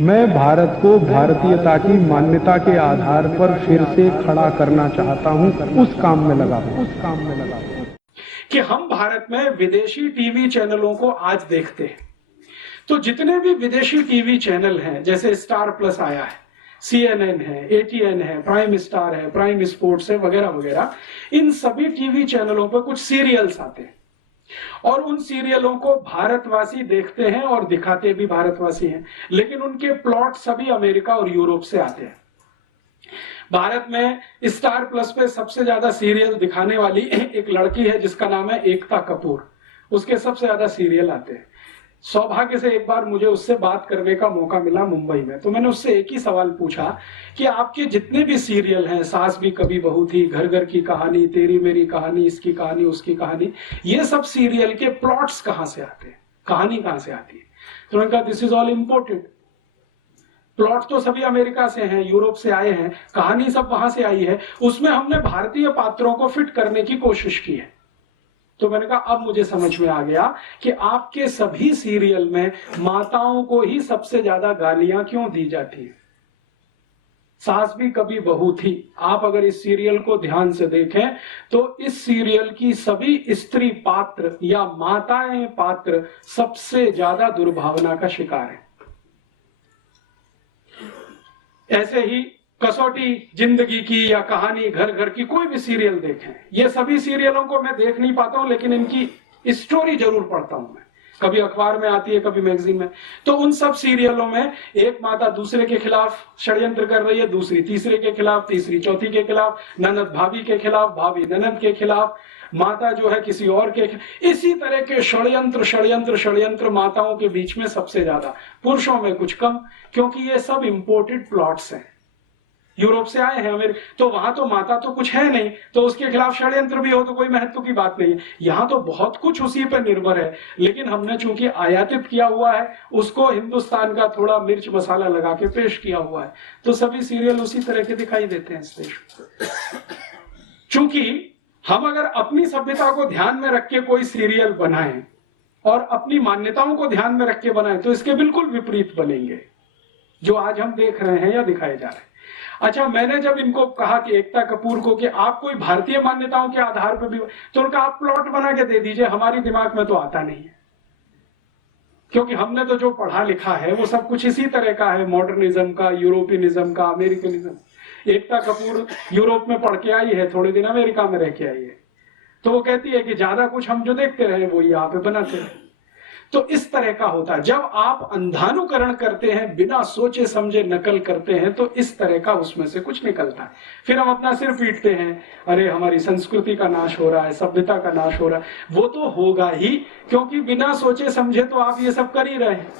मैं भारत को भारतीयता की मान्यता के आधार पर फिर से खड़ा करना चाहता हूं, उस काम में लगा हूं। कि हम भारत में विदेशी टीवी चैनलों को आज देखते हैं, तो जितने भी विदेशी टीवी चैनल हैं, जैसे स्टार प्लस आया है, CNN है, ATN है, प्राइम स्टार है, प्राइम स्पोर्ट्स है, वगैरह वगैरह, इन सभी टीवी चैनलों पर कुछ सीरियल्स आते हैं और उन सीरियलों को भारतवासी देखते हैं और दिखाते भी भारतवासी हैं, लेकिन उनके प्लॉट सभी अमेरिका और यूरोप से आते हैं। भारत में स्टार प्लस पे सबसे ज्यादा सीरियल दिखाने वाली एक लड़की है जिसका नाम है एकता कपूर, उसके सबसे ज्यादा सीरियल आते हैं। सौभाग्य से एक बार मुझे उससे बात करने का मौका मिला मुंबई में, तो मैंने उससे एक ही सवाल पूछा कि आपके जितने भी सीरियल हैं, सास भी कभी बहू थी, घर घर की कहानी, तेरी मेरी कहानी, इसकी कहानी, उसकी कहानी, ये सब सीरियल के प्लॉट्स कहां से आते हैं, कहानी कहां से आती है? तो मैंने कहा this is all important. Plot तो सभी अमेरिका से हैं, यूरोप से आए हैं, कहानी सब वहां से आई है, उसमें हमने भारतीय पात्रों को फिट करने की कोशिश की है। तो मैंने कहा अब मुझे समझ में आ गया कि आपके सभी सीरियल में माताओं को ही सबसे ज्यादा गालियां क्यों दी जाती है। सास भी कभी बहू थी, आप अगर इस सीरियल को ध्यान से देखें तो इस सीरियल की सभी स्त्री पात्र या माताएं पात्र सबसे ज्यादा दुर्भावना का शिकार है। ऐसे ही कसौटी जिंदगी की या कहानी घर घर की, कोई भी सीरियल देखें, ये सभी सीरियलों को मैं देख नहीं पाता हूं, लेकिन इनकी स्टोरी जरूर पढ़ता हूं मैं, कभी अखबार में आती है, कभी मैगजीन में। तो उन सब सीरियलों में एक माता दूसरे के खिलाफ षड्यंत्र कर रही है, दूसरी तीसरे के खिलाफ, तीसरी चौथी के खिलाफ, ननद भाभी के खिलाफ, भाभी ननद के खिलाफ, माता जो है किसी और के, इसी तरह के षड्यंत्र षड्यंत्र षड्यंत्र माताओं के बीच में सबसे ज्यादा, पुरुषों में कुछ कम, क्योंकि ये सब इंपोर्टेड प्लॉट्स हैं, यूरोप से आए हैं अमेरिका, तो वहां तो माता तो कुछ है नहीं, तो उसके खिलाफ षड्यंत्र भी हो तो कोई महत्व की बात नहीं है। यहां तो बहुत कुछ उसी पर निर्भर है, लेकिन हमने चूंकि आयातित किया हुआ है, उसको हिंदुस्तान का थोड़ा मिर्च मसाला लगा के पेश किया हुआ है, तो सभी सीरियल उसी तरह के दिखाई देते हैं इस देश में। चूंकि हम अगर अपनी सभ्यता को ध्यान में रख के कोई सीरियल बनाएं और अपनी मान्यताओं को ध्यान में रख के बनाएं, तो इसके बिल्कुल विपरीत बनेंगे जो आज हम देख रहे हैं या दिखाए जा रहे हैं। अच्छा, मैंने जब इनको कहा कि एकता कपूर को कि आप कोई भारतीय मान्यताओं के आधार पर भी, तो उनका आप प्लॉट बना के दे दीजिए, हमारी दिमाग में तो आता नहीं है, क्योंकि हमने तो जो पढ़ा लिखा है वो सब कुछ इसी तरह का है, मॉडर्निज्म का, यूरोपियनिज्म का, अमेरिकनिज्म। एकता कपूर यूरोप में पढ़ के आई है, थोड़े दिन अमेरिका में रह के आई है, तो वो कहती है कि ज्यादा कुछ हम जो देखते रहे वो यहाँ पे बनाते रहे। तो इस तरह का होता है, जब आप अंधानुकरण करते हैं, बिना सोचे समझे नकल करते हैं, तो इस तरह का उसमें से कुछ निकलता है। फिर हम अपना सिर पीटते हैं, अरे हमारी संस्कृति का नाश हो रहा है, सभ्यता का नाश हो रहा है। वो तो होगा ही, क्योंकि बिना सोचे समझे तो आप ये सब कर ही रहे हैं।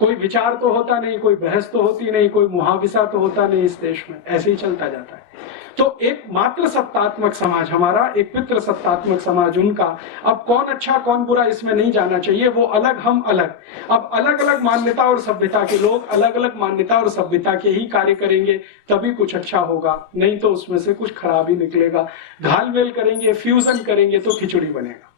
कोई विचार तो होता नहीं, कोई बहस तो होती नहीं, कोई मुहाविसा तो होता नहीं इस देश में, ऐसे ही चलता जाता है। तो एक मात्र सत्तात्मक समाज हमारा, एक पितृ सत्तात्मक समाज उनका। अब कौन अच्छा कौन बुरा इसमें नहीं जाना चाहिए, वो अलग हम अलग। अब अलग अलग मान्यता और सभ्यता के लोग अलग अलग मान्यता और सभ्यता के ही कार्य करेंगे, तभी कुछ अच्छा होगा, नहीं तो उसमें से कुछ खराब ही निकलेगा। घालमेल करेंगे, फ्यूजन करेंगे तो खिचड़ी बनेगा।